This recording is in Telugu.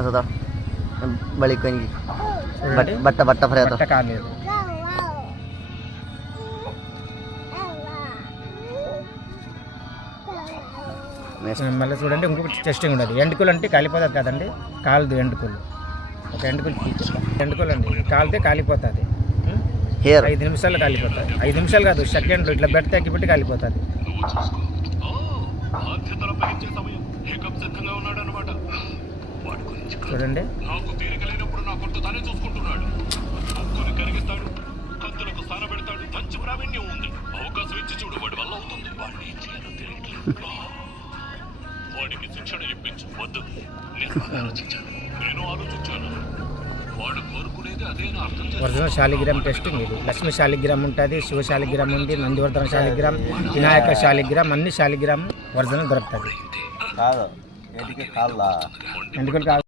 करना था बड़ी कहीं बट्टा बट्टा भरा था కాలేదు. మళ్ళీ చూడండి ఇంకొకటి టెస్టింగ్ ఉండదు. ఎండుకులు అంటే కాలిపోతుంది కదండి, కాలదు ఎండుకులు. ఒక ఎండుకులు ఎండుకులు అండి కాలితే కాలిపోతుంది. 5 నిమిషాలు కాలిపోతుంది. 5 నిమిషాలు కాదు, సెకండ్లు ఇట్లా బెడ్ తగ్గిపెట్టి కాలిపోతుంది. చూడండి వాడికి శిక్షణ ఇప్పించు. వద్దు, నేను ఆలోచించాను. వాడు కోరుకునేది అదే నా అర్థం. ఒరిజినల్ శాలిగ్రామ్ టెస్టింగ్ ఇది. లక్ష్మీ శాలిగ్రామ్ ఉంటుంది, శివ శాలిగ్రామ్ ఉంది, నందివర్ధన శాలిగ్రామ్, వినాయక శాలిగ్రామ్, అన్ని శాలిగ్రామ్ ఒరిజినల్ దొరుకుతుంది. కాదు ఎందుకు కాదు